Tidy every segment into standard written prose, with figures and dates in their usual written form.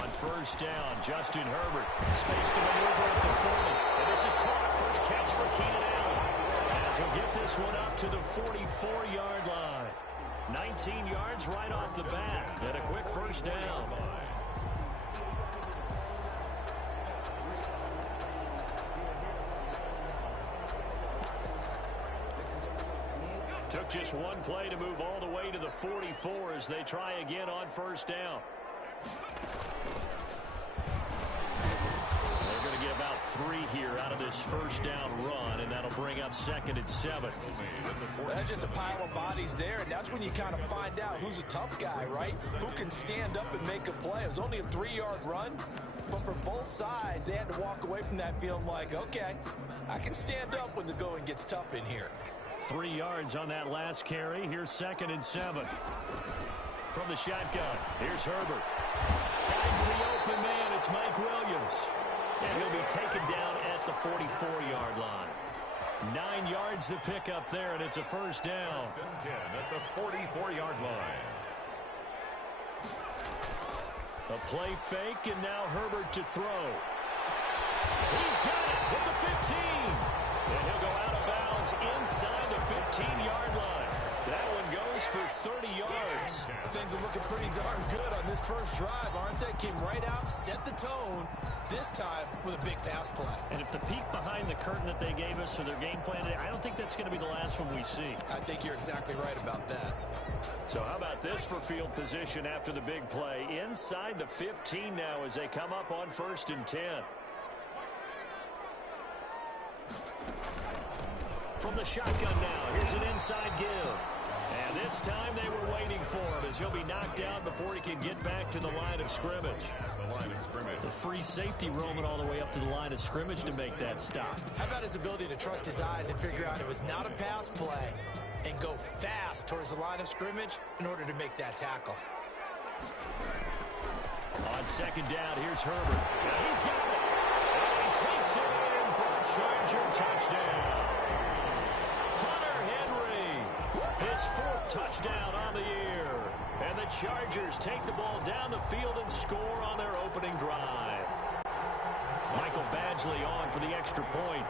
On first down, Justin Herbert. Space to maneuver at the 40. And this is caught. First catch for Keenan Allen. As he'll get this one up to the 44-yard line. 19 yards right off the bat. And a quick first down. Took just one play to move all the way to the 44 as they try again on first down. They're going to get about 3 here out of this first down run, and that'll bring up 2nd and 7. That's just a pile of bodies there, and that's when you kind of find out who's a tough guy, right? Who can stand up and make a play. It was only a 3-yard run, but for both sides, they had to walk away from that feeling like, okay, I can stand up when the going gets tough in here. 3 yards on that last carry. Here's 2nd and 7. From the shotgun, here's Herbert. Finds the open man. It's Mike Williams. And he'll be taken down at the 44-yard line. 9 yards to pick up there, and it's a first down. 10 at the 44-yard line. A play fake, and now Herbert to throw. He's got it with the 15. And he'll go out of bounds inside the 15-yard line. That one goes for 30 yards. Things are looking pretty darn good on this first drive, aren't they? Came right out, set the tone, this time with a big pass play. And if the peek behind the curtain that they gave us or their game plan today, I don't think that's going to be the last one we see. I think you're exactly right about that. So how about this for field position after the big play? Inside the 15 now as they come up on 1st and 10. From the shotgun now, here's an inside give. And this time they were waiting for him as he'll be knocked out before he can get back to the line of scrimmage. The free safety roaming all the way up to the line of scrimmage to make that stop. How about his ability to trust his eyes and figure out it was not a pass play and go fast towards the line of scrimmage in order to make that tackle. On 2nd down, here's Herbert. Now he's got it. And he takes it in for a Charger touchdown. His 4th touchdown on the year. And the Chargers take the ball down the field and score on their opening drive. Michael Badgley on for the extra point.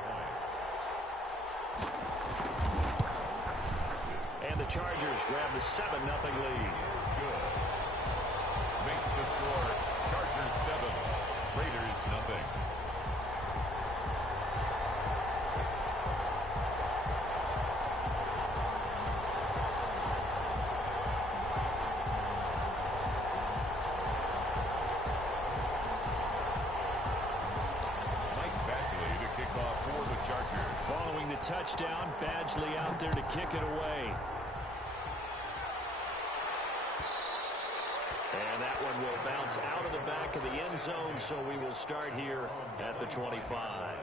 And the Chargers grab the 7-0 lead. Good. Makes the score Chargers 7, Raiders nothing. Following the touchdown, Badgley out there to kick it away. And that one will bounce out of the back of the end zone, so we will start here at the 25.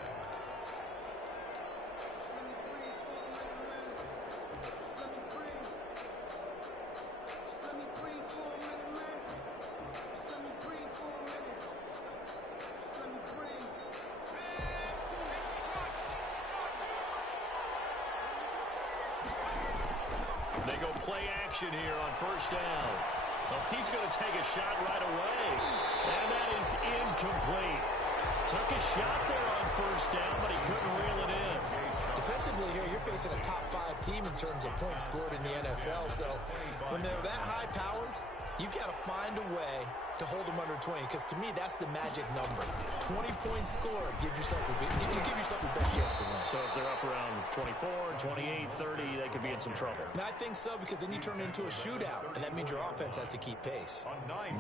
They go play action here on first down. Well, he's going to take a shot right away. And that is incomplete. Took a shot there on first down, but he couldn't reel it in. Defensively here, you're facing a top 5 team in terms of points scored in the NFL. So when they're that high-powered, you've got to find a way to hold them under 20, because to me, that's the magic number. 20 points scored gives yourself you give yourself your best chance to win. So if they're up around 24, 28, 30, they could be in some trouble. And I think so, because then you turn it into a shootout, and that means your offense has to keep pace.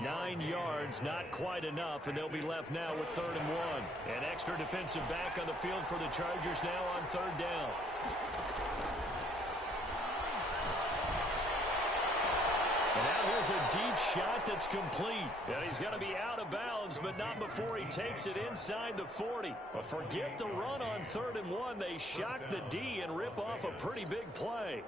9 yards, not quite enough, and they'll be left now with 3rd and 1. An extra defensive back on the field for the Chargers now on 3rd down. And now here's a deep shot that's complete. And he's going to be out of bounds, but not before he takes it inside the 40. But forget the run on 3rd and 1. They shock the D and rip off a pretty big play.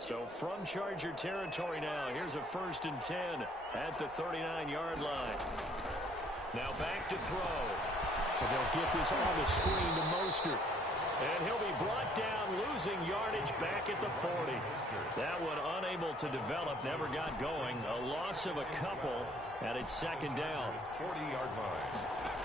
So from Charger territory now, here's a 1st and 10 at the 39-yard line. Now back to throw. And they'll get this on the screen to Mostert. And he'll be brought down, losing yardage back at the 40. That one unable to develop, never got going. A loss of a couple, and it's 2nd down. 40-yard line.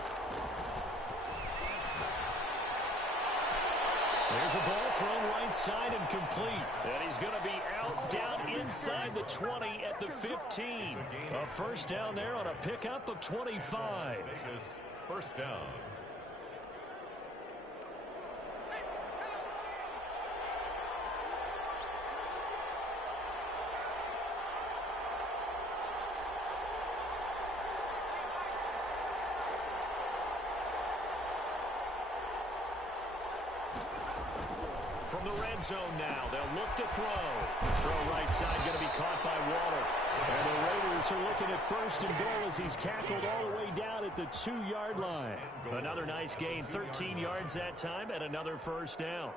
There's a ball thrown right side and complete. And he's going to be out, down inside the 20 at the 15. A 1st down there on a pickup of 25. Vegas, 1st down. From the red zone now, they'll look to throw. Throw right side, going to be caught by Waller. And the Raiders are looking at 1st and goal as he's tackled all the way down at the 2-yard line. Another nice gain, 13 yards that time, and another 1st down.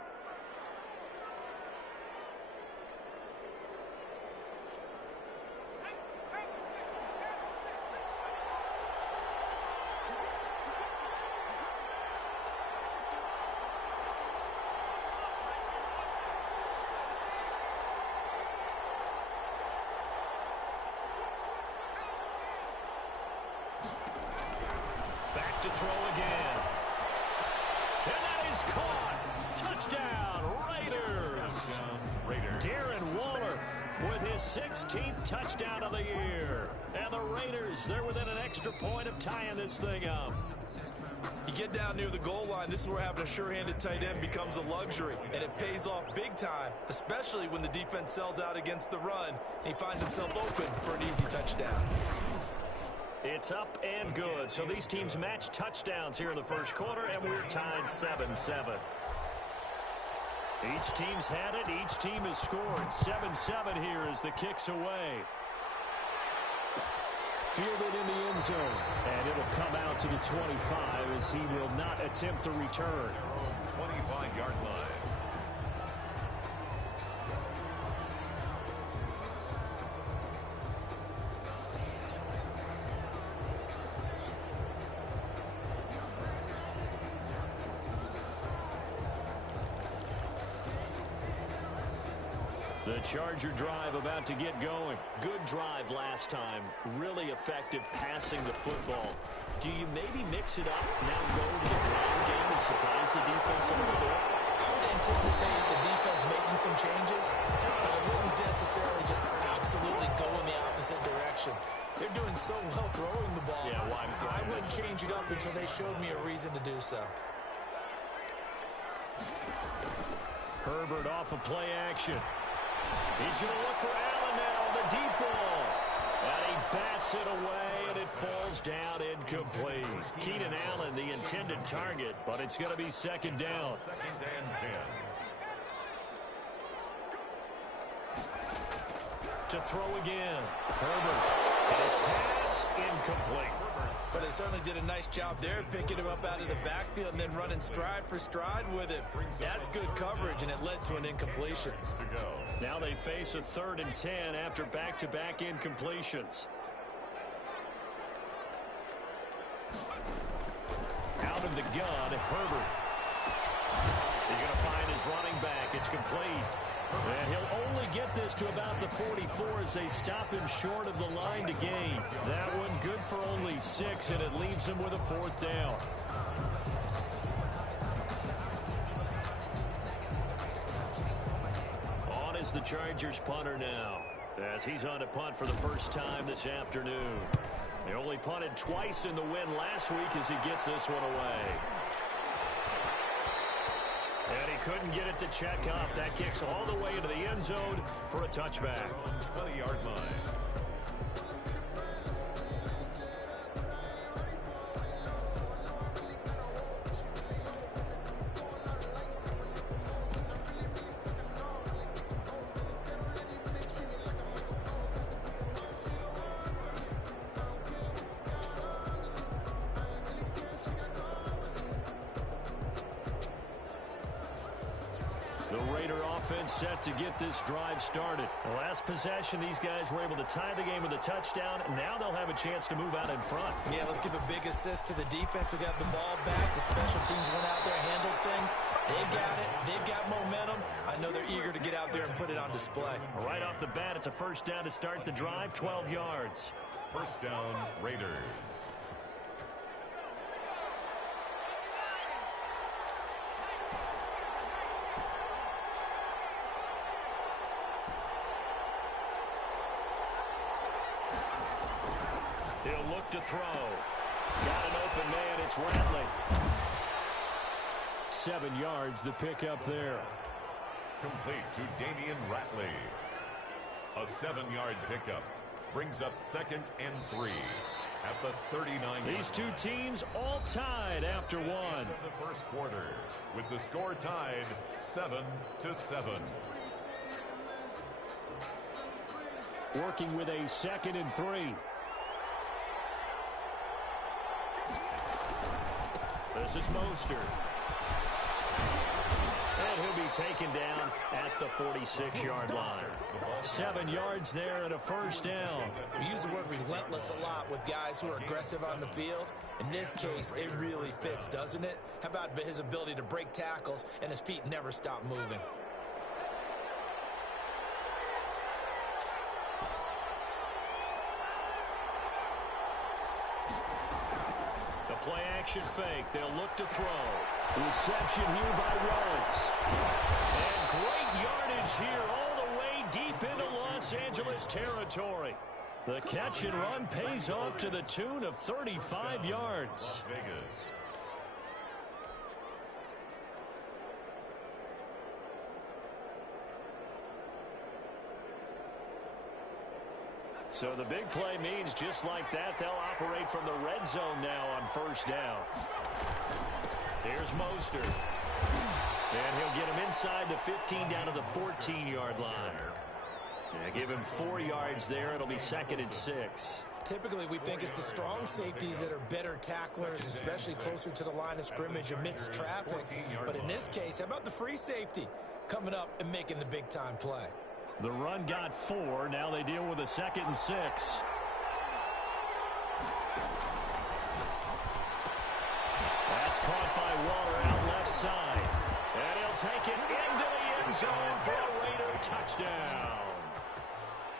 Back to throw again. And that is caught. Touchdown, Raiders. Darren Waller with his 16th touchdown of the year. And the Raiders, they're within an extra point of tying this thing up. You get down near the goal line, this is where having a sure-handed tight end becomes a luxury, and it pays off big time, especially when the defense sells out against the run, and he finds himself open for an easy touchdown. It's up and good. So these teams match touchdowns here in the 1st quarter, and we're tied 7-7. Each team's had it. Each team has scored. 7-7 here as the kick's away. Fielded in the end zone. And it'll come out to the 25 as he will not attempt to return. 25-yard line. The Charger drive about to get going. Good drive last time. Really effective passing the football. Do you maybe mix it up, now go to the ground game and surprise the defense a little bit? I would anticipate the defense making some changes, but I wouldn't necessarily just absolutely go in the opposite direction. They're doing so well throwing the ball. Yeah, why? I wouldn't change it up until they showed me a reason to do so. Herbert off of play action. He's going to look for Allen now on the deep ball. And he bats it away, and it falls down incomplete. Keenan Allen, the intended target, but it's going to be 2nd down. 2nd and 10. To throw again. Herbert. And his pass incomplete. But they certainly did a nice job there, picking him up out of the backfield and then running stride for stride with it. That's good coverage, and it led to an incompletion. Now they face a 3rd and 10 after back-to-back incompletions. Out of the gun, Herbert. He's going to find his running back. It's complete. And he'll only get this to about the 44 as they stop him short of the line to gain. That one good for only 6, and it leaves him with a 4th down. On is the Chargers punter now, as he's on to punt for the first time this afternoon. They only punted twice in the win last week as he gets this one away. And he couldn't get it to check up. That kicks all the way into the end zone for a touchback. 20-yard line. The Raider offense set to get this drive started. The last possession, these guys were able to tie the game with a touchdown. Now they'll have a chance to move out in front. Yeah, let's give a big assist to the defense who got the ball back. The special teams went out there, handled things. They've got it. They've got momentum. I know they're eager to get out there and put it on display. Right off the bat, it's a first down to start the drive, 12 yards. First down, Raiders. He'll look to throw. Got an open man. It's Ratley. 7 yards, the pickup there. Complete to Damian Ratley. A 7-yard pickup brings up 2nd and 3 at the 39. These two teams all tied after one. The first quarter with the score tied 7-7. Working with a 2nd and 3. This is Mostert. And he'll be taken down at the 46-yard line. 7 yards there and a first down. We use the word relentless a lot with guys who are aggressive on the field. In this case, it really fits, doesn't it? How about his ability to break tackles and his feet never stop moving? Play action fake. They'll look to throw. Reception here by Rhodes. And great yardage here all the way deep into Los Angeles territory. The catch and run pays off to the tune of 35 yards. Las Vegas. So the big play means just like that, they'll operate from the red zone now on first down. Here's Mostert. And he'll get him inside the 15 down to the 14-yard line. Yeah, give him 4 yards there. It'll be 2nd and 6. Typically, we think it's the strong safeties that are better tacklers, especially closer to the line of scrimmage amidst traffic. But in this case, how about the free safety coming up and making the big-time play? The run got 4. Now they deal with a 2nd and 6. That's caught by Waller out left side. And he'll take it into the end zone for a Raider touchdown.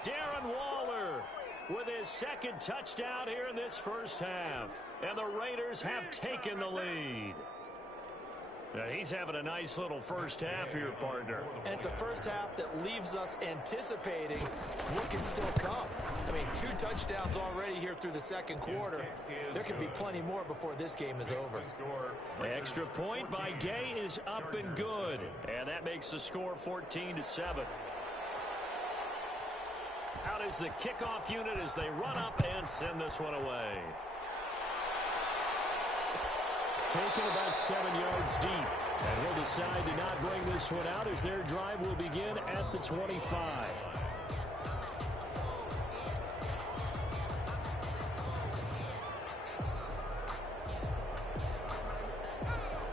Darren Waller with his 2nd touchdown here in this first half. And the Raiders have taken the lead. Now he's having a nice little first half here, partner. And it's a first half that leaves us anticipating what can still come. I mean, 2 touchdowns already here through the second quarter. There could be plenty more before this game is over. The extra point by Gay is up and good. And that makes the score 14-7. Out is the kickoff unit as they run up and send this one away. Taken about 7 yards deep. And he'll decide to not bring this one out as their drive will begin at the 25.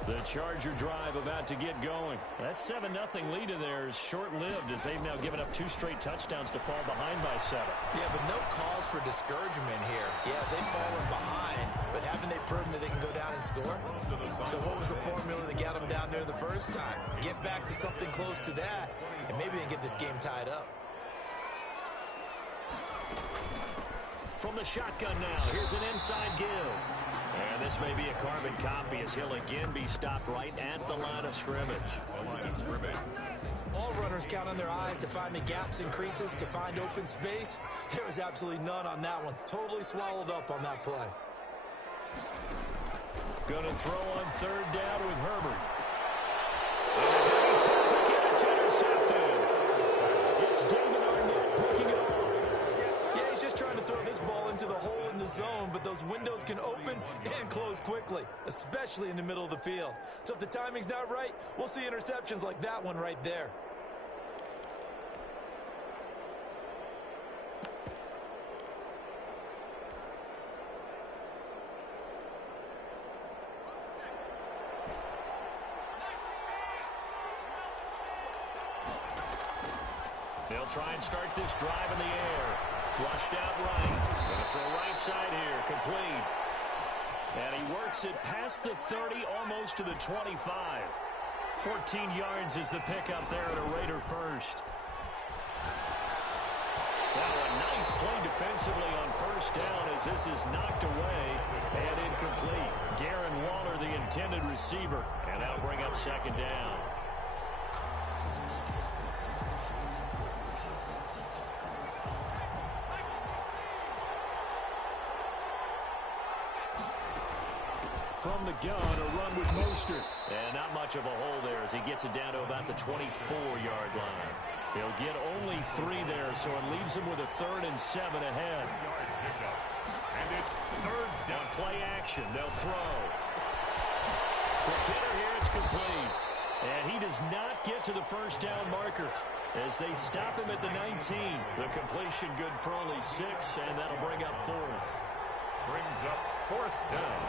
The Charger drive about to get going. That 7-0 lead of theirs short-lived as they've now given up 2 straight touchdowns to fall behind by 7. Yeah, but no cause for discouragement here. Yeah, they've fallen behind, but haven't they proven that they can go down and score? So what was the formula that got them down there the first time? Get back to something close to that, and maybe they can get this game tied up. From the shotgun now, here's an inside give. And this may be a carbon copy as he'll again be stopped right at the line of scrimmage. All runners count on their eyes to find the gaps and creases, to find open space. There was absolutely none on that one. Totally swallowed up on that play. Going to throw on 3rd down with Herbert. And traffic, and it's intercepted. It's David Arnett picking it off. Yeah, he's just trying to throw this ball into the hole in the zone, but those windows can open and close quickly, especially in the middle of the field. So if the timing's not right, we'll see interceptions like that one right there. They'll try and start this drive in the air. Flushed out right. Going to throw right side here. Complete. And he works it past the 30, almost to the 25. 14 yards is the pickup there at a Raider first. Now a nice play defensively on first down as this is knocked away and incomplete. Darren Waller, the intended receiver, and that'll bring up second down. From the gun, a run with Mostert. And not much of a hole there as he gets it down to about the 24-yard line. He'll get only 3 there, so it leaves him with a 3rd and 7 ahead. And it's third down. Play action. They'll throw. The kicker here, it's complete. And he does not get to the first down marker as they stop him at the 19. The completion good for only 6, and that'll bring up 4th. Brings up 4th down.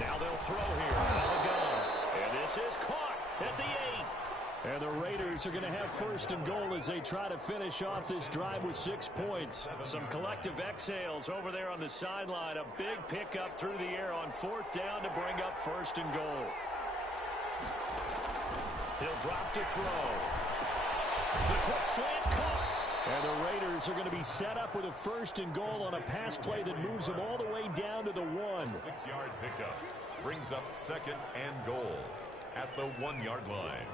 Now they'll throw here. Now the gun. And this is caught at the 8. And the Raiders are going to have 1st and goal as they try to finish off this drive with 6 points. Some collective exhales over there on the sideline. A big pickup through the air on 4th down to bring up 1st and goal. He'll drop to throw. The quick slant caught. And the Raiders are going to be set up with a 1st and goal on a pass play that moves them all the way down to the 1. 6-yard pickup brings up 2nd and goal at the 1-yard line.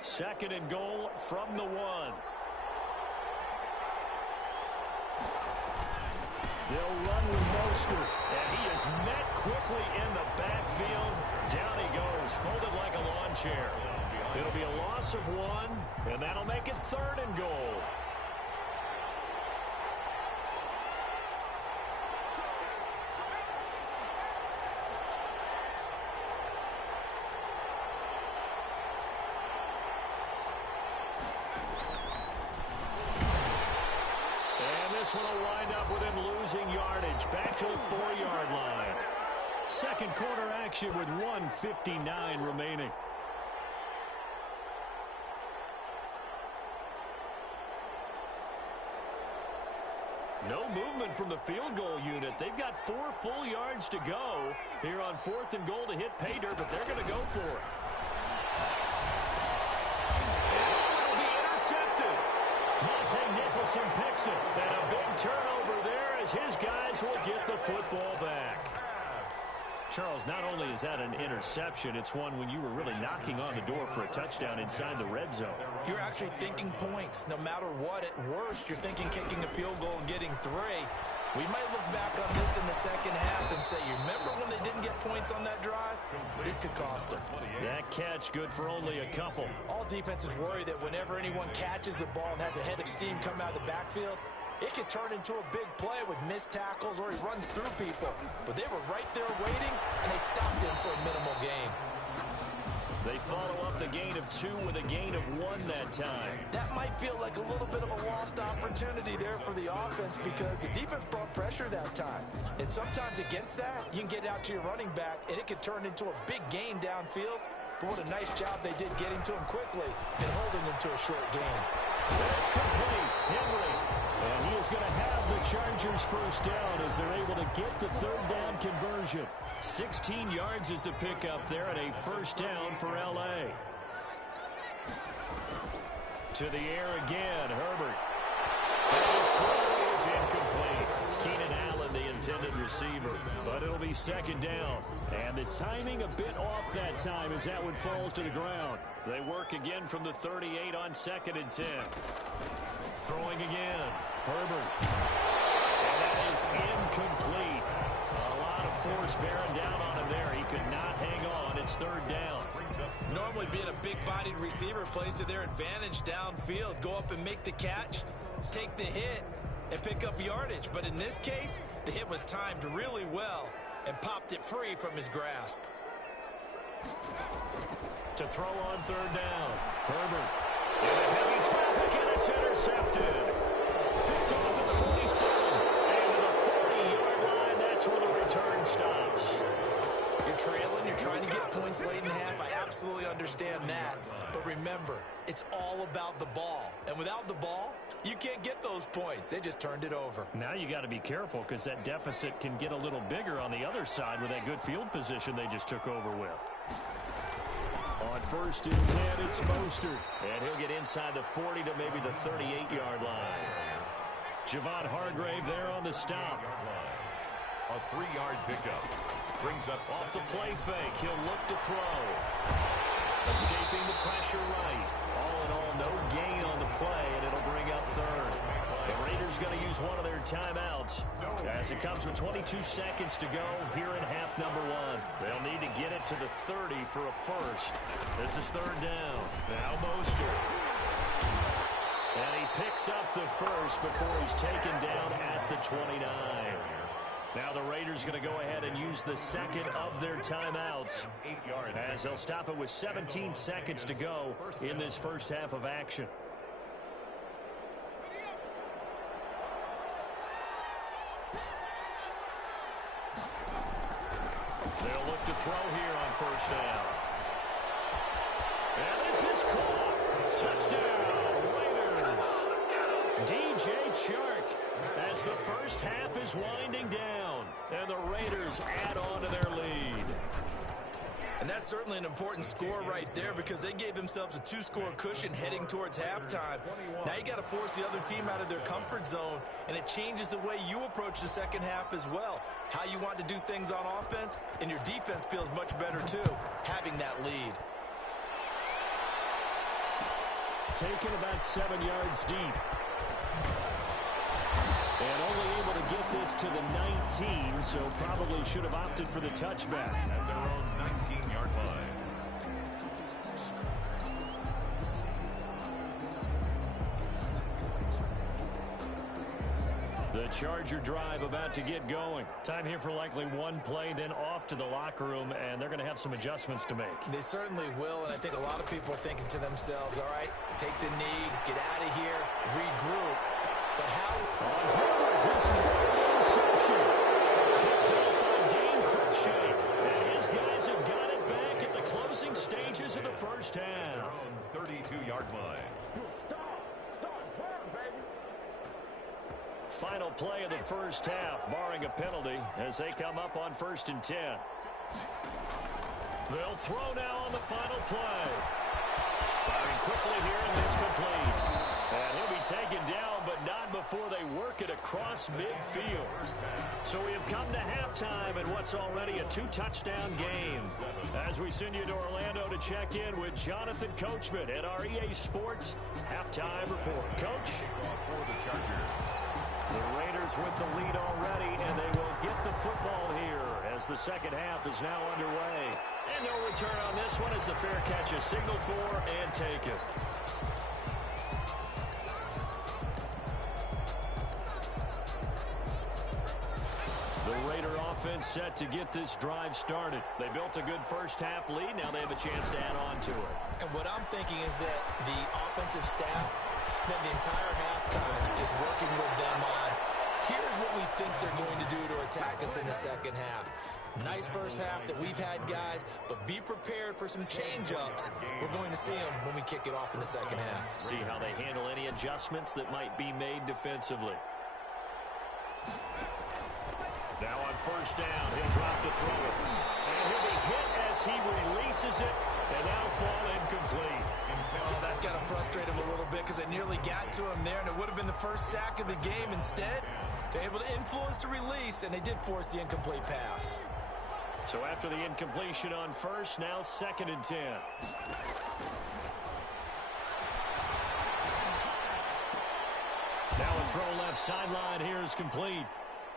Second and goal from the 1. They'll run with Mostert, and he is met quickly in the backfield. Down he goes, folded like a lawn chair. It'll be a loss of 1, and that'll make it 3rd and goal. This one will wind up with him losing yardage back to the 4-yard line. Second quarter action with 1:59 remaining. No movement from the field goal unit. They've got 4 full yards to go here on 4th and goal to hit pay dirt, but they're going to go for it. Monte Nicholson picks it, and a big turnover there as his guys will get the football back. Charles, not only is that an interception, it's one when you were really knocking on the door for a touchdown inside the red zone. You're actually thinking points. No matter what, at worst, you're thinking kicking a field goal and getting 3. We might look back on this in the second half and say, you remember when they didn't get points on that drive? This could cost them. That catch good for only a couple. All defenses worry that whenever anyone catches the ball and has a head of steam come out of the backfield, it could turn into a big play with missed tackles or he runs through people. But they were right there waiting, and they stopped him for a minimal gain. They follow up the gain of 2 with a gain of 1 that time. That might feel like a little bit of a lost opportunity there for the offense because the defense brought pressure that time. And sometimes against that, you can get out to your running back, and it could turn into a big gain downfield. But what a nice job they did getting to him quickly and holding him to a short gain. That's complete. Henry. And he is going to have the Chargers first down as they're able to get the 3rd down conversion. 16 yards is the pickup there and a first down for L.A. To the air again, Herbert. And his throw is incomplete. Keenan Allen, the intended receiver. But it'll be 2nd down. And the timing a bit off that time as that one falls to the ground. They work again from the 38 on 2nd and 10. Throwing again. Herbert. And that is incomplete. A lot of force bearing down on him there. He could not hang on. It's 3rd down. Normally being a big-bodied receiver plays to their advantage downfield. Go up and make the catch, take the hit, and pick up yardage. But in this case, the hit was timed really well and popped it free from his grasp. To throw on 3rd down. Herbert. In heavy traffic, and it's intercepted. Picked off at the 47. And to the 40-yard line, that's where the return stops. You're trailing, you're trying to get points late in half. I absolutely understand that. But remember, it's all about the ball. And without the ball, you can't get those points. They just turned it over. Now you got to be careful because that deficit can get a little bigger on the other side with that good field position they just took over with. On 1st and 10, it's Mostert. And he'll get inside the 40 to maybe the 38-yard line. Javon Hargrave there on the stop. A 3-yard pickup. Brings up off the play fake. He'll look to throw. Escaping the pressure right. All in all, no gain on the play, and it'll bring up 3rd. The Raiders going to use one of their timeouts as it comes with 22 seconds to go here in half number 1. They'll need to get it to the 30 for a first. This is 3rd down. Now Mostert. And he picks up the first before he's taken down at the 29. Now the Raiders going to go ahead and use the second of their timeouts as they'll stop it with 17 seconds to go in this first half of action. They'll look to throw here on 1st down. And this is caught. Touchdown, Raiders. DJ Chark as the first half is winding down, and the Raiders add on to their lead. And that's certainly an important score right there because they gave themselves a 2-score cushion heading towards halftime. Now you got to force the other team out of their comfort zone, and it changes the way you approach the second half as well. How you want to do things on offense, and your defense feels much better too, having that lead. Taken about 7 yards deep. And only able to get this to the 19, so probably should have opted for the touchback. At their own 19-yard line. The Charger drive about to get going. Time here for likely one play, then off to the locker room, and they're going to have some adjustments to make. They certainly will, and I think a lot of people are thinking to themselves, all right, take the knee, get out of here, regroup. But how? On Herbert, his third interception. Picked up by Dean Cruikshank. And his guys have got it back at the closing stages of the first half. 32-yard line. Final play of the first half, barring a penalty, as they come up on 1st and 10. They'll throw now on the final play. Firing quickly here, and it's complete. And he'll be taken down, but not before they work it across midfield. So we have come to halftime in what's already a 2-touchdown game. As we send you to Orlando to check in with Jonathan Coachman at our EA Sports Halftime Report. Coach? For the Chargers. The Raiders with the lead already, and they will get the football here as the second half is now underway. And no return on this one as the fair catch is signaled for and taken. The Raider offense set to get this drive started. They built a good first half lead. Now they have a chance to add on to it. And what I'm thinking is that the offensive staff spent the entire halftime just working with them on, here's what we think they're going to do to attack us in the second half. Nice first half that we've had, guys, but be prepared for some change-ups. We're going to see them when we kick it off in the second half. See how they handle any adjustments that might be made defensively. Now on 1st down, he'll drop to throw it. And he'll be hit as he releases it, and now fall incomplete. Oh, that's got to frustrate him a little bit because they nearly got to him there, and it would have been the first sack of the game. Instead, they're able to influence the release, and they did force the incomplete pass. So after the incompletion on 1st, now 2nd and 10. Now a throw left sideline here is complete.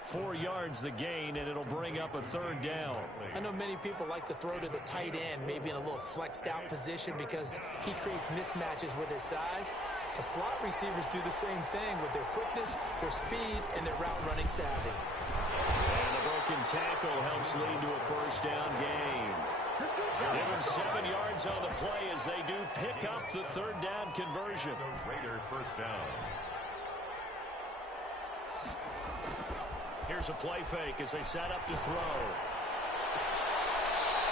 4 yards the gain, and it'll bring up a 3rd down. I know many people like to throw to the tight end, maybe in a little flexed out position because he creates mismatches with his size. The slot receivers do the same thing with their quickness, their speed, and their route running savvy. And the broken tackle helps lead to a 1st down gain. Give them 7 yards on the play as they do pick up the 3rd down conversion. Raider 1st down. Here's a play fake as they set up to throw.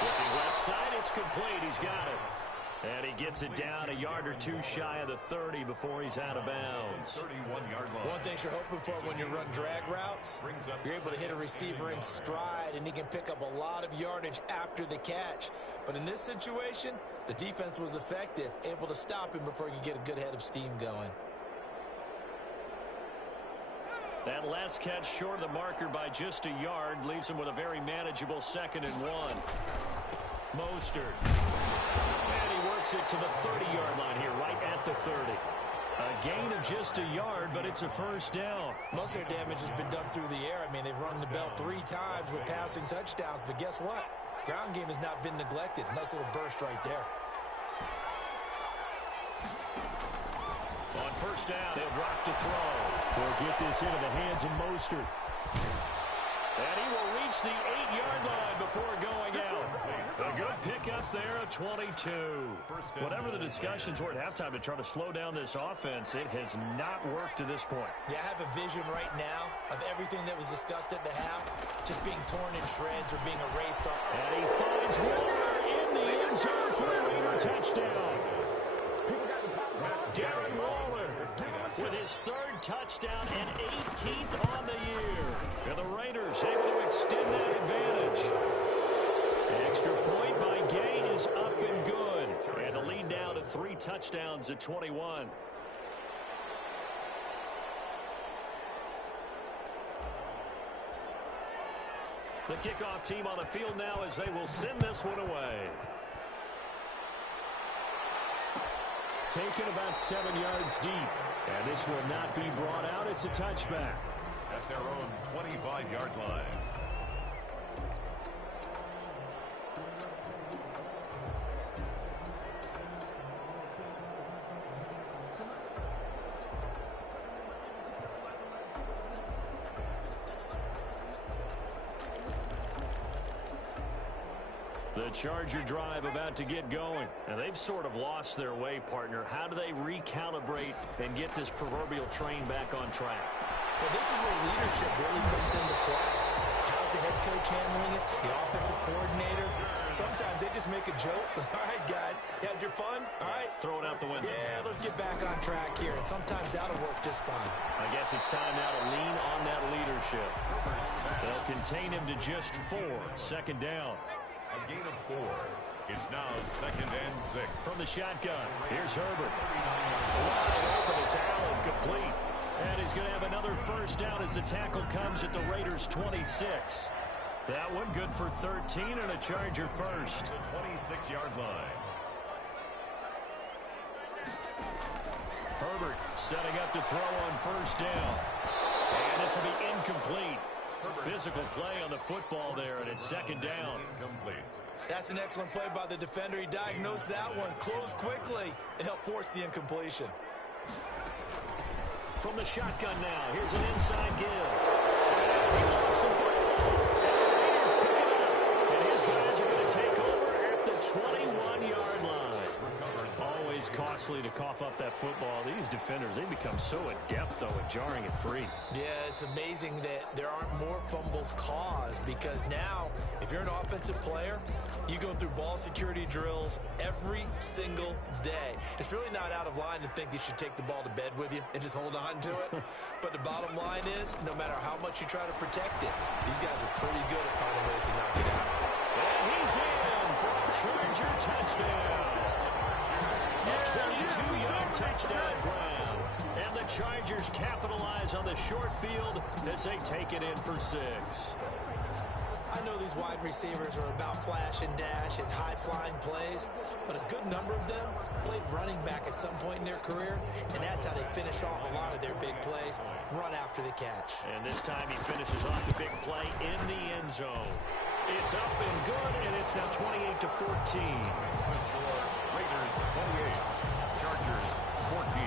Looking left side, it's complete. He's got it. And he gets it down a yard or two shy of the 30 before he's out of bounds. 31-yard line. One thing you're hoping for when you run drag routes, you're able to hit a receiver in stride, and he can pick up a lot of yardage after the catch. But in this situation, the defense was effective, able to stop him before he could get a good head of steam going. That last catch short of the marker by just a yard leaves him with a very manageable 2nd and 1. Mostert. And he works it to the 30-yard line here, right at the 30. A gain of just a yard, but it's a first down. Most of their damage has been done through the air. I mean, they've rung the bell 3 times with passing touchdowns, but guess what? Ground game has not been neglected. Nice little burst right there. On first down, they'll drop to throw. They'll get this into the hands of Mostert. And he will reach the 8-yard line before going out. A good pickup there at 22. Whatever the discussions were at halftime to try to slow down this offense, it has not worked to this point. Yeah, I have a vision right now of everything that was discussed at the half just being torn in shreds or being erased off. And he finds Waller in the end zone for a Raider touchdown. Darren Waller with his 3rd touchdown and 18th on the year. And the Raiders able to extend that advantage. Extra point by Gay is up and good. And the lead now to 3 touchdowns at 21. The kickoff team on the field now as they will send this one away. Taken about 7 yards deep. And this will not be brought out. It's a touchback. At their own 25-yard line. The Charger drive about to get going. And they've sort of lost their way, partner. How do they recalibrate and get this proverbial train back on track? Well, this is where leadership really comes into play. How's the head coach handling it? The offensive coordinator? Sometimes they just make a joke. All right, guys, you had your fun? All right. Throw it out the window. Yeah, let's get back on track here. And sometimes that'll work just fine. I guess it's time now to lean on that leadership. They'll contain him to just 4. 2nd down. A gain of 4. It's now 2nd and 6. From the shotgun, here's Herbert. Wide open, it's Allen, complete. And he's going to have another first down as the tackle comes at the Raiders' 26. That one good for 13 and a Charger first. The 26-yard line. Herbert setting up to throw on first down. And this will be incomplete. Physical play on the football there, and it's 2nd down. Incomplete. That's an excellent play by the defender. He diagnosed that one, closed quickly, and helped force the incompletion. From the shotgun now, here's an inside give. He lost the football, and he's picking it up. And his guys are going to take over at the 21-yard line. Always costly to cough up that football. These defenders, they become so adept, though, at jarring it free. Yeah, it's amazing that there aren't more fumbles caused because now, if you're an offensive player, you go through ball security drills every single day. It's really not out of line to think you should take the ball to bed with you and just hold on to it. But the bottom line is, no matter how much you try to protect it, these guys are pretty good at finding ways to knock it out. And he's in for a Charger touchdown. A 22-yard touchdown grab. And the Chargers capitalize on the short field as they take it in for 6. I know these wide receivers are about flash and dash and high-flying plays, but a good number of them played running back at some point in their career, and that's how they finish off a lot of their big plays, run after the catch. And this time he finishes off the big play in the end zone. It's up and good, and it's now 28-14. The score, Raiders 28, Chargers 14.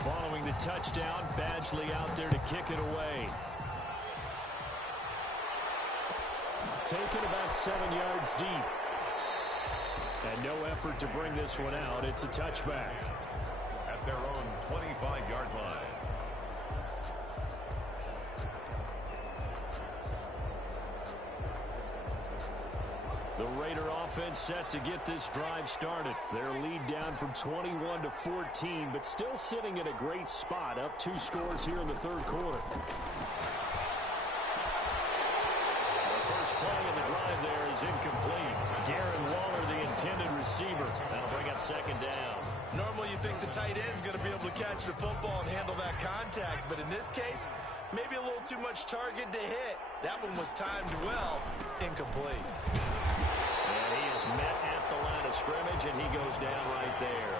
Following the touchdown, Badgley out there to kick it away. Taken about 7 yards deep. And no effort to bring this one out. It's a touchback. At their own 25-yard line. The Raider offense set to get this drive started. Their lead down from 21 to 14, but still sitting in a great spot. Up 2 scores here in the third quarter. The first play of the drive there is incomplete. Darren Waller, the intended receiver. That'll bring up second down. Normally you think the tight end's going to be able to catch the football and handle that contact, but in this case, maybe a little too much target to hit. That one was timed well. Incomplete. And he is met at the line of scrimmage, and he goes down right there.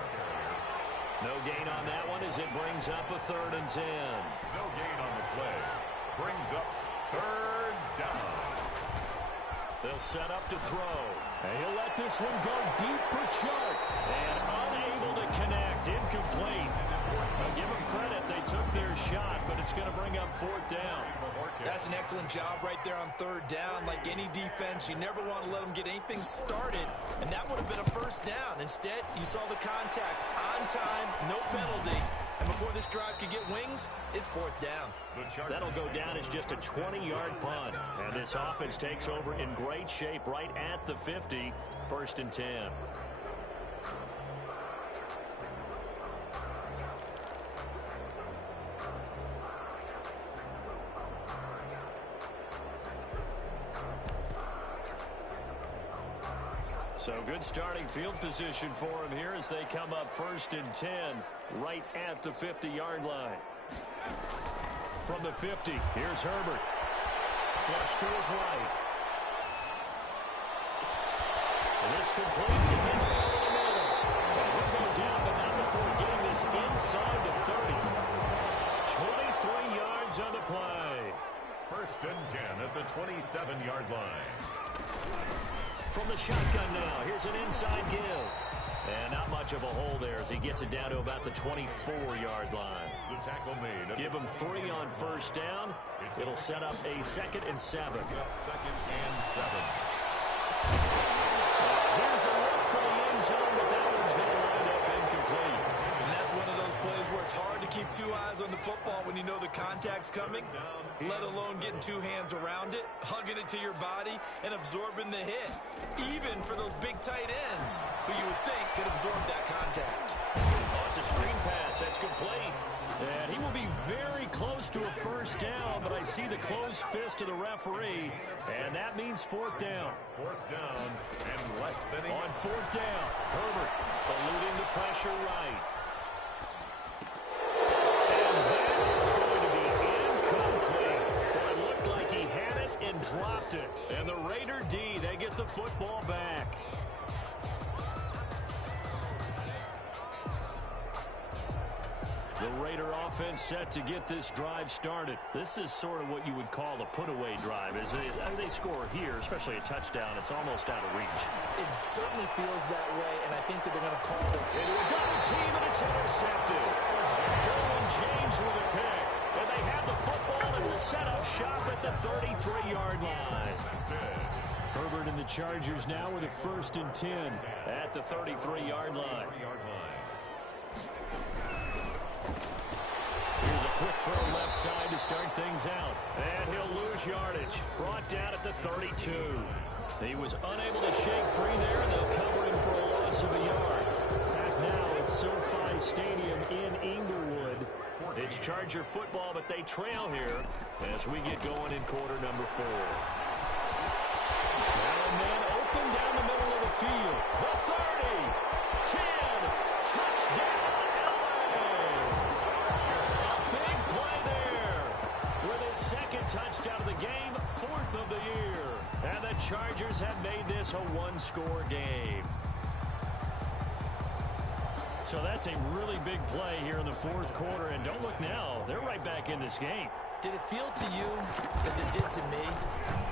No gain on that one as it brings up a 3rd and 10. No gain on the play. Brings up 3rd down. They'll set up to throw. And he'll let this one go deep for Chark. And unable to connect. Incomplete. I'll give them credit. They took their shot, but it's going to bring up 4th down. That's an excellent job right there on 3rd down. Like any defense, you never want to let them get anything started, and that would have been a 1st down. Instead, you saw the contact on time, no penalty, and before this drive could get wings, it's 4th down. That'll go down as just a 20-yard punt, and this offense takes over in great shape right at the 50, 1st and 10. So good starting field position for him here as they come up 1st and 10 right at the 50-yard line. From the 50, here's Herbert. Flush to his right. And this completes it into the middle. And he'll go down, but not before getting this inside the 30. 23 yards on the play. 1st and 10 at the 27-yard line. From the shotgun now, here's an inside give. And not much of a hole there as he gets it down to about the 24-yard line. The tackle made. Give him 3 on 1st down. It'll set up a 2nd and 7. 2nd and 7. Here's a look for the end zone, but that one's going to wind up incomplete. And that's one of those plays where it's hard to keep 2 eyes on the football when you know the contact's coming, let alone getting 2 hands around it, hugging it to your body, and absorbing the hit. Even for those big tight ends, who you would think could absorb that contact. Oh, it's a screen pass. That's complete. And he will be very close to a 1st down, but I see the closed fist of the referee, and that means 4th down. 4th down and less than a... On 4th down, Herbert eluding the pressure right. And that is going to be incomplete. Well, it looked like he had it and dropped it. And the Raider D, they get the football back. The Raider offense set to get this drive started. This is sort of what you would call a put-away drive. As they score here, especially a touchdown, it's almost out of reach. It certainly feels that way, and I think that they're going to call it. Into a double team, and it's intercepted. Derwin James with a pick. And they have the football and will set up shop at the 33-yard line. Herbert and the Chargers now with a 1st and 10 at the 33-yard line. Here's a quick throw left side to start things out. And he'll lose yardage. Brought down at the 32. He was unable to shake free there, and they'll cover him for a loss of a yard. Back now at SoFi Stadium in Inglewood. It's Charger football, but they trail here as we get going in quarter number 4. And then open down the middle of the field. The 30, 10, touchdown, LA! Big play there with his 2nd touchdown of the game, 4th of the year. And the Chargers have made this a 1-score game. So that's a really big play here in the 4th quarter. And don't look now, they're right back in this game. Did it feel to you, as it did to me,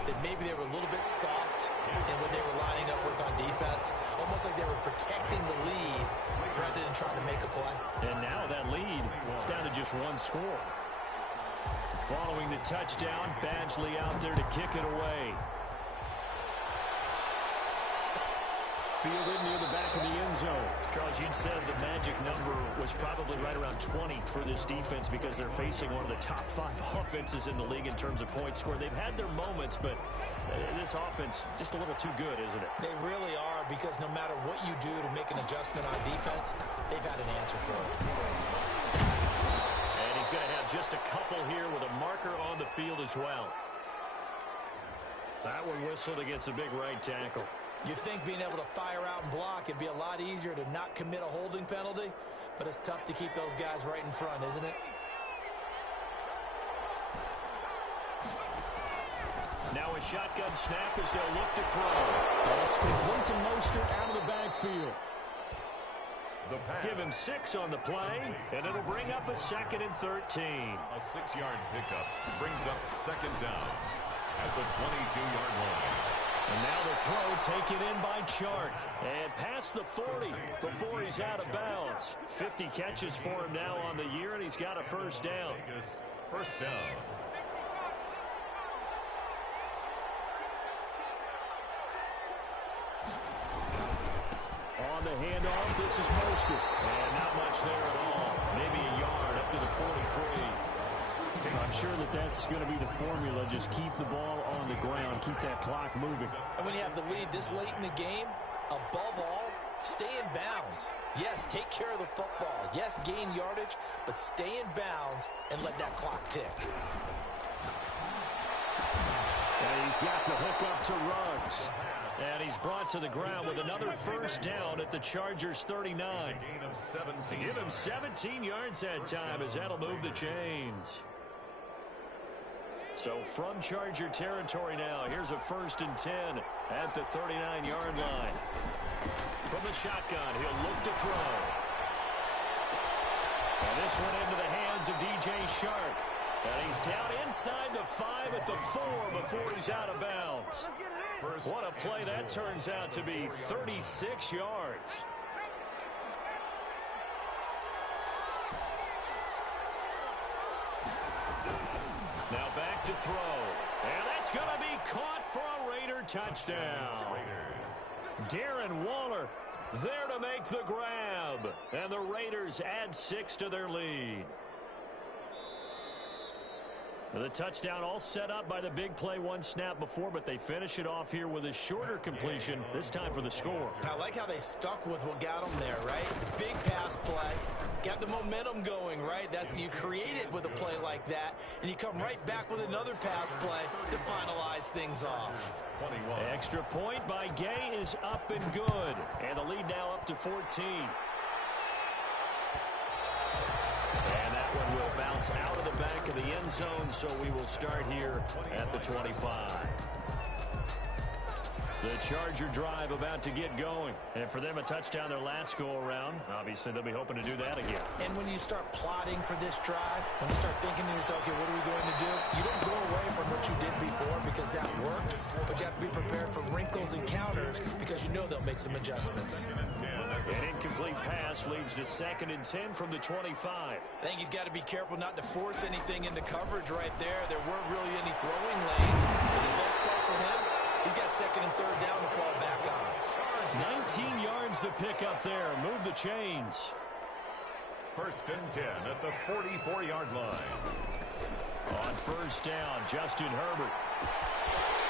that maybe they were a little bit soft in what they were lining up with on defense? Almost like they were protecting the lead rather than trying to make a play. And now that lead is down to just 1 score. Following the touchdown, Badgley out there to kick it away. fielded near the back of the end zone. Charles, you'd said the magic number was probably right around 20 for this defense because they're facing one of the top 5 offenses in the league in terms of points scored. They've had their moments, but this offense just a little too good, isn't it? They really are, because no matter what you do to make an adjustment on defense, they've had an answer for it. And he's going to have just a couple here with a marker on the field as well. That one whistled against a big right tackle. You'd think being able to fire out and block, it'd be a lot easier to not commit a holding penalty, but it's tough to keep those guys right in front, isn't it? Now a shotgun snap as they'll look to throw. That's complete to Mostert out of the backfield. Give him 6 on the play, and it'll bring up a 2nd and 13. A 6-yard pickup brings up 2nd down at the 22-yard line. And now the throw taken in by Chark. And past the 40 before he's out of bounds. 50 catches for him now on the year, and he's got a first down. First down. On the handoff, this is Mostert. And not much there at all. Maybe a yard up to the 43. I'm sure that that's going to be the formula. Just keep the ball on the ground. Keep that clock moving. And when you have the lead this late in the game, above all, stay in bounds. Yes, take care of the football. Yes, gain yardage, but stay in bounds and let that clock tick. And he's got the hook up to Ruggs. And he's brought to the ground with another first down at the Chargers' 39. Gain of 17. Give him 17 yards that time as that'll move the chains. So from Charger territory now, here's a 1st and 10 at the 39-yard line. From the shotgun, he'll look to throw. And this one into the hands of DJ Chark. And he's down inside the 5 at the 4 before he's out of bounds. What a play that turns out to be, 36 yards. Now back to throw. And that's going to be caught for a Raider touchdown. Darren Waller there to make the grab. And the Raiders add 6 to their lead. The touchdown all set up by the big play one snap before, but they finish it off here with a shorter completion, this time for the score. I like how they stuck with what got them there, right? The big pass play, got the momentum going, right? That's, you create it with a play like that, and you come right back with another pass play to finalize things off. 21. Extra point by Gay is up and good, and the lead now up to 14. And that one will bounce out of the back of the end zone, so we will start here at the 25. The Charger drive about to get going. And for them, a touchdown their last go-around. Obviously, they'll be hoping to do that again. And when you start plotting for this drive, when you start thinking to yourself, okay, what are we going to do? You don't go away from what you did before because that worked, but you have to be prepared for wrinkles and counters because you know they'll make some adjustments. An incomplete pass leads to 2nd and 10 from the 25. I think he's got to be careful not to force anything into coverage right there. There weren't really any throwing lanes. But the best part for him, he's got 2nd and 3rd down to fall back on. 19 yards to pick up there. Move the chains. 1st and 10 at the 44-yard line. On 1st down, Justin Herbert.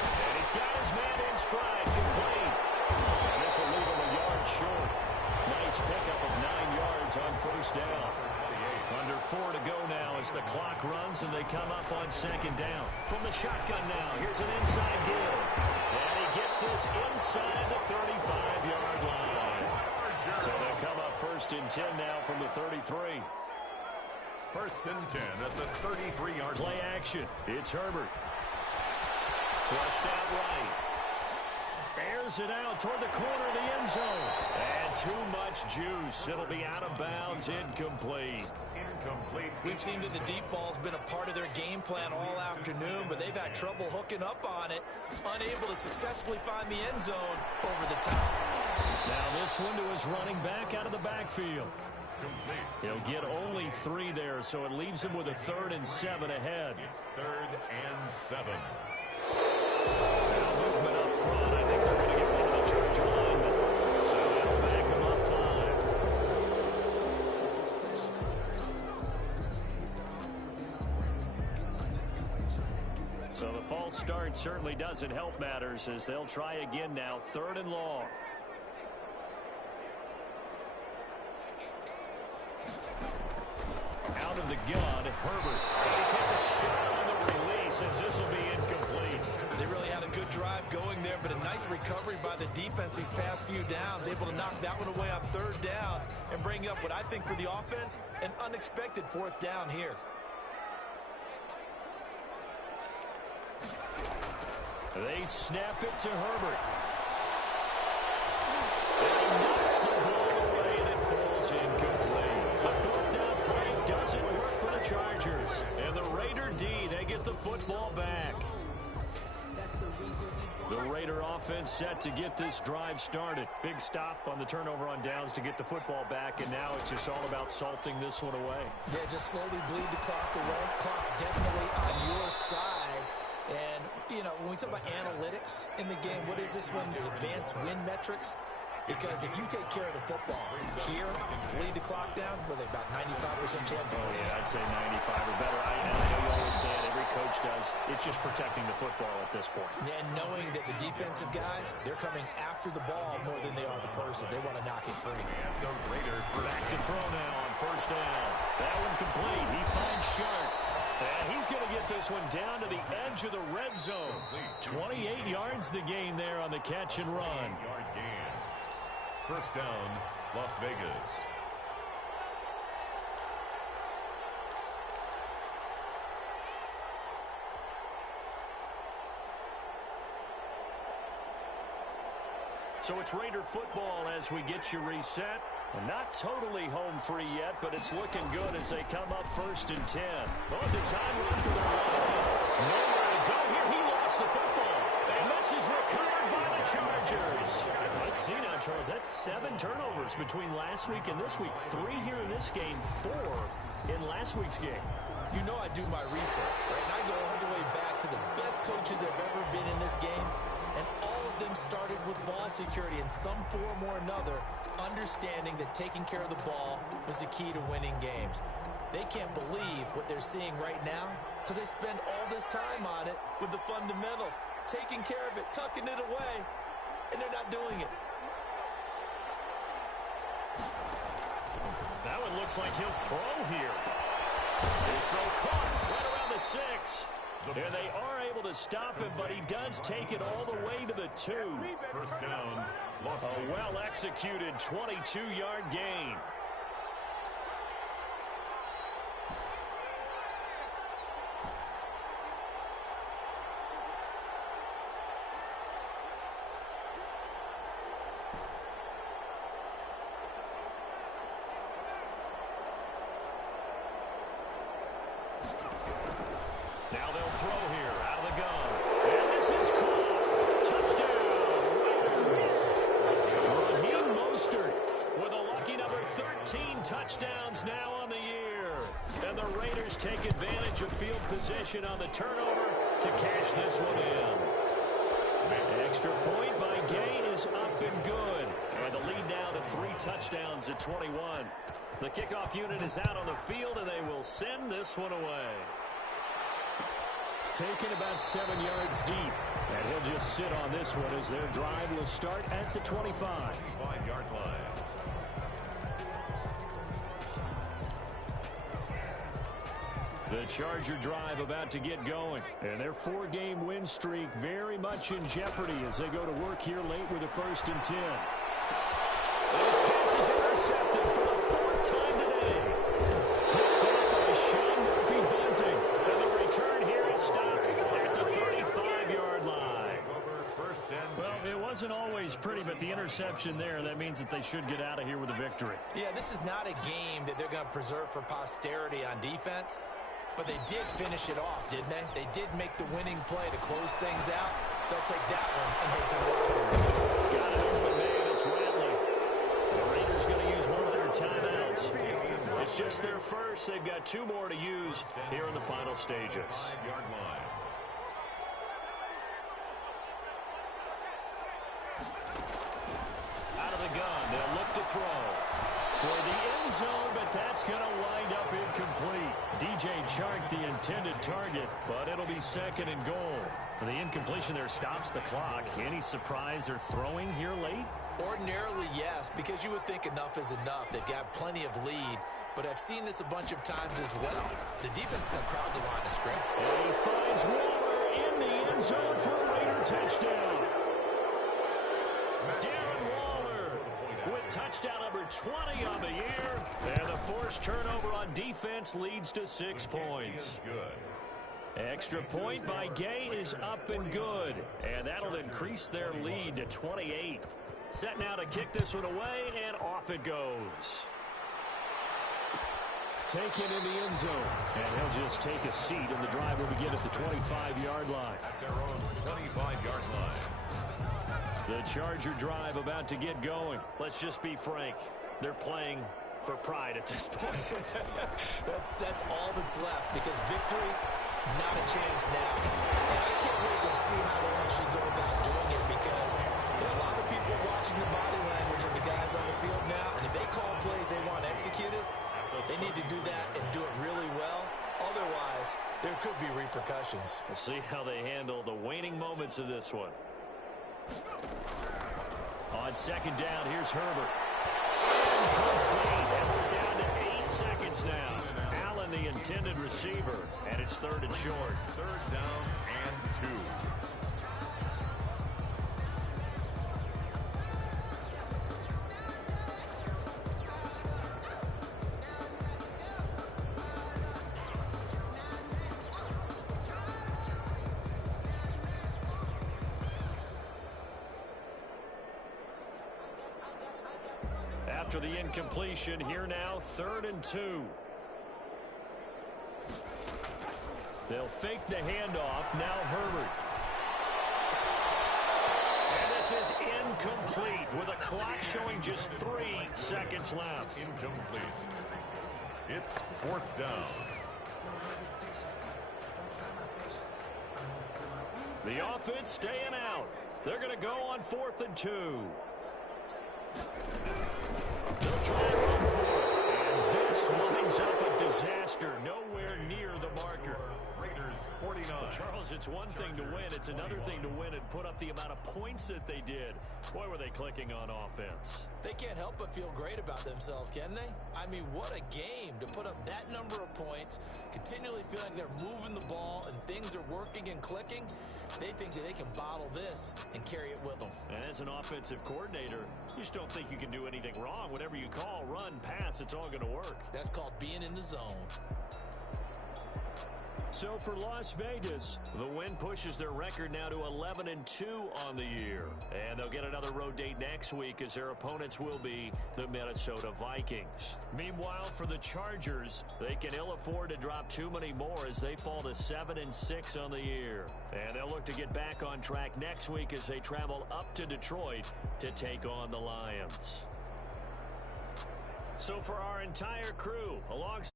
And he's got his man in stride, complete. And this will leave him a yard short. Nice pickup of 9 yards on 1st down. Under 4 to go now as the clock runs and they come up on 2nd down. From the shotgun now, here's an inside give. And he gets this inside the 35-yard line. So they'll come up 1st and 10 now from the 33. 1st and 10 at the 33-yard line. Play action. It's Herbert. Flushed out right. Airs it out toward the corner of the end zone. And too much juice. It'll be out of bounds, incomplete. Incomplete. We've seen that the deep ball's been a part of their game plan all afternoon, but they've had trouble hooking up on it, unable to successfully find the end zone over the top. Now this one to his running back out of the backfield. He'll get only 3 there, so it leaves him with a 3rd and 7 ahead. It's 3rd and 7. Now movement up front. I think they're going to get one of the Charger linemen. So yard certainly doesn't help matters as they'll try again now, 3rd and long. Out of the gun, Herbert. And he takes a shot on the release as this will be incomplete. They really had a good drive going there, but a nice recovery by the defense these past few downs, able to knock that one away on 3rd down and bring up what I think for the offense, an unexpected 4th down here. They snap it to Herbert. And he knocks the ball away, and it falls incomplete. The 4th down play doesn't work for the Chargers. And the Raider D, they get the football back. The Raider offense set to get this drive started. Big stop on the turnover on downs to get the football back, and now it's just all about salting this one away. Yeah, just slowly bleed the clock away. Clock's definitely on your side. And, you know, when we talk about analytics in the game, what is this one? The advanced win metrics? Because if you take care of the football here, bleed the clock down, with about 95% chance of winning. Yeah, I'd say 95 or better. I know you always say it, every coach does. It's just protecting the football at this point. Yeah, and knowing that the defensive guys, they're coming after the ball more than they are the person. They want to knock it free. The Raider Back to throw now on 1st down. That one complete. He finds Sharp. And he's going to get this one down to the edge of the red zone. 28 yards the gain there on the catch and run. 8-yard gain. 1st down, Las Vegas. So it's Raider football as we get you reset. Not totally home free yet, but it's looking good as they come up 1st and 10. Oh, design run for the line. Nowhere to go here. He lost the football. And this is recovered by the Chargers. Let's see now, Charles. That's 7 turnovers between last week and this week. 3 here in this game, 4 in last week's game. You know I do my research, right? And I go all the way back to the best coaches that have ever been in this game. And all of them started with ball security in some form or another, understanding that taking care of the ball was the key to winning games. They can't believe what they're seeing right now because they spend all this time on it with the fundamentals, taking care of it, tucking it away, and they're not doing it. That one looks like he'll throw here. His throw caught right around the 6. And they are able to stop him, but he does take it all the way to the 2. 1st down, Las Vegas. A well-executed 22-yard gain. Now they'll throw here out of the gun. And this is caught. Touchdown, Raiders. Raheem Mostert with a lucky number 13 touchdowns now on the year. And the Raiders take advantage of field position on the turnover to cash this one in. Extra point by Gay is up and good. And the lead now to 3 touchdowns at 21. The kickoff unit is out on the field, and they will send this one away. Taken about 7 yards deep. And he'll just sit on this one as their drive will start at the 25. 5-yard line. The Charger drive about to get going. And their 4-game win streak very much in jeopardy as they go to work here late with a 1st and 10. This pass is intercepted for the 4th time today. Picked up by Sean Murphy-Bunting. And the return here is stopped at the 35-yard line. Well, it wasn't always pretty, but the interception there, that means that they should get out of here with a victory. Yeah, this is not a game that they're going to preserve for posterity on defense, but they did finish it off, didn't they? They did make the winning play to close things out. They'll take that one and head to the locker room. Got it open man, it's Rattling. The Raiders going to use one of their timeouts. It's just their first. They've got 2 more to use here in the final stages. 5-yard line. Out of the gun, they'll look to throw. for the end zone, but that's going to wind up incomplete. DJ Chark, the intended target, but it'll be second and goal. The incompletion there stops the clock. Any surprise they're throwing here late? Ordinarily, yes, because you would think enough is enough. They've got plenty of lead, but I've seen this a bunch of times as well. The defense can crowd the line of scrimmage. And he finds Waller in the end zone for a Raider touchdown. Darren Waller with touchdown number 20 on the year. And the forced turnover on defense leads to 6 points. Extra point by Gay is up and good. And that'll increase their lead to 28. Set now to kick this one away, and off it goes. Taken in the end zone. And he'll just take a seat, and the drive will begin at the 25-yard line. At their own 25-yard line. The Charger drive about to get going. Let's just be frank. They're playing for pride at this point. That's all that's left, because victory, not a chance now. And I can't wait to see how they actually go about doing it, because there are a lot of people watching the body language of the guys on the field now, and if they call plays they want executed, they need to do that and do it really well. Otherwise, there could be repercussions. We'll see how they handle the waning moments of this one. On second down, here's Herbert. Incomplete, and we're down to 8 seconds now. Allen, the intended receiver, and it's third and short. Third down and 2. After the incompletion, here now, third and 2. They'll fake the handoff. Now Herbert. And this is incomplete with a clock showing just 3 seconds left. Incomplete. It's fourth down. The offense staying out. They're going to go on 4th and 2. They'll try and run for it. And this winds up a disaster. Nowhere near the marker. Raiders 49. Well, Charles, it's one thing to win. It's another thing to win and put up the amount of points that they did. Boy, were they clicking on offense. They can't help but feel great about themselves, can they? I mean, what a game to put up that number of points, continually feel like they're moving the ball and things are working and clicking. They think that they can bottle this and carry it with them. And as an offensive coordinator, you just don't think you can do anything wrong. Whatever you call, run, pass, it's all going to work. That's called being in the zone. So for Las Vegas, the win pushes their record now to 11-2 on the year. And they'll get another road date next week as their opponents will be the Minnesota Vikings. Meanwhile, for the Chargers, they can ill afford to drop too many more as they fall to 7-6 on the year. And they'll look to get back on track next week as they travel up to Detroit to take on the Lions. So for our entire crew, alongside